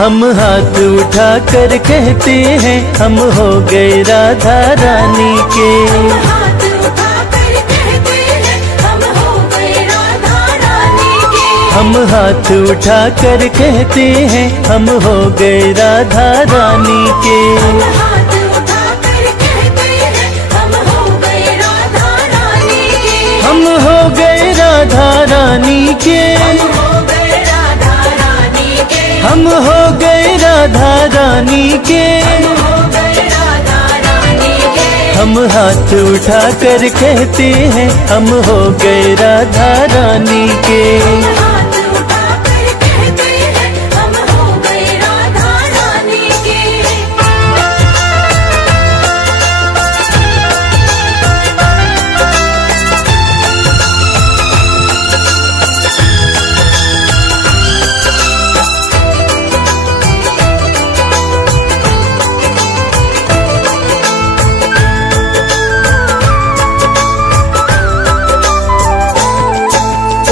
हम हाथ उठा कर कहते हैं हम हो गए राधा रानी के। हाथ उठाकर कहते हैं हम हो गए राधा रानी के। हम हाथ उठा कर कहते हैं हम हो गए राधा रानी के। हाथ उठाकर कहते हैं हम हो गए राधा रानी के। हम हो गए राधा रानी के। हम हो गए राधा रानी के। हम हाथ उठा कर कहते हैं हम हो गए राधा रानी के। हाथ उठाकर कहते हैं हम हो गए राधा रानी के।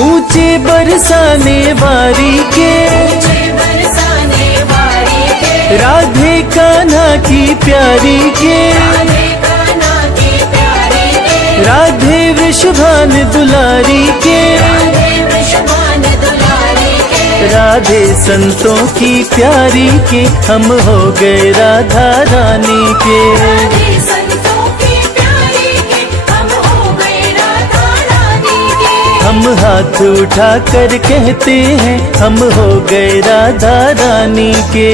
ऊंचे बरसाने वारी के बरसाने वाली के। राधे कान्हा की प्यारी के। राधे कान्हा की प्यारी के। राधे वृषभान दुलारी के। राधे वृषभान दुलारी के। राधे संतों की प्यारी के हम हो गए राधा रानी के। राधे संतों की प्यारी के हम हो गए राधा रानी के। हम हाथ उठा कर कहते हैं हम हो गए राधा रानी के।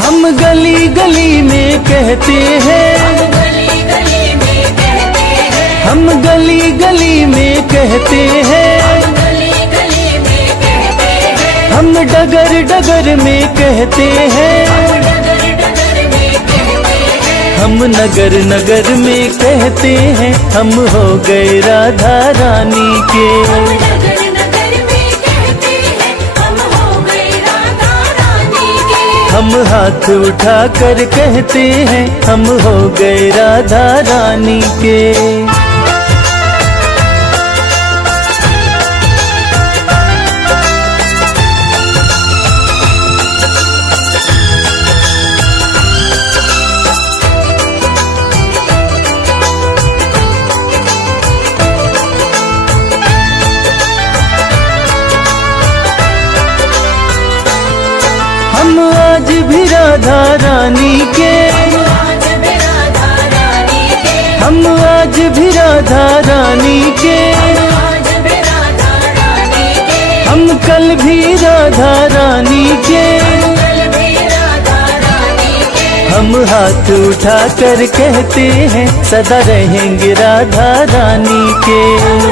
हम गली गली में कहते हैं गली गली में कहते हैं। हम गली गली में कहते हैं। गली गली में कहते हैं। हम डगर डगर में कहते हैं। डगर डगर में कहते हैं। हम नगर नगर में कहते हैं हम हो गए राधा रानी के। नगर नगर में कहते हैं हम हो गए राधा रानी के। हम हाथ उठा कर कहते हैं हम हो गए राधा रानी के। हम आज भी राधा रानी के। आज भी राधा रानी के। हम आज भी राधा रानी के। आज भी राधा रानी के। हम कल भी राधा रानी के। कल भी राधा रानी के। हम हाथ उठा कर कहते हैं सदा रहेंगे राधा रानी के।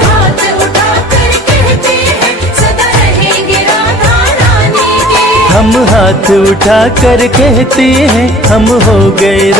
हाथ उठाकर कहते हैं सदा रहेंगे राधा रानी के। हम हाथ उठा कर कहते हैं हम हो गए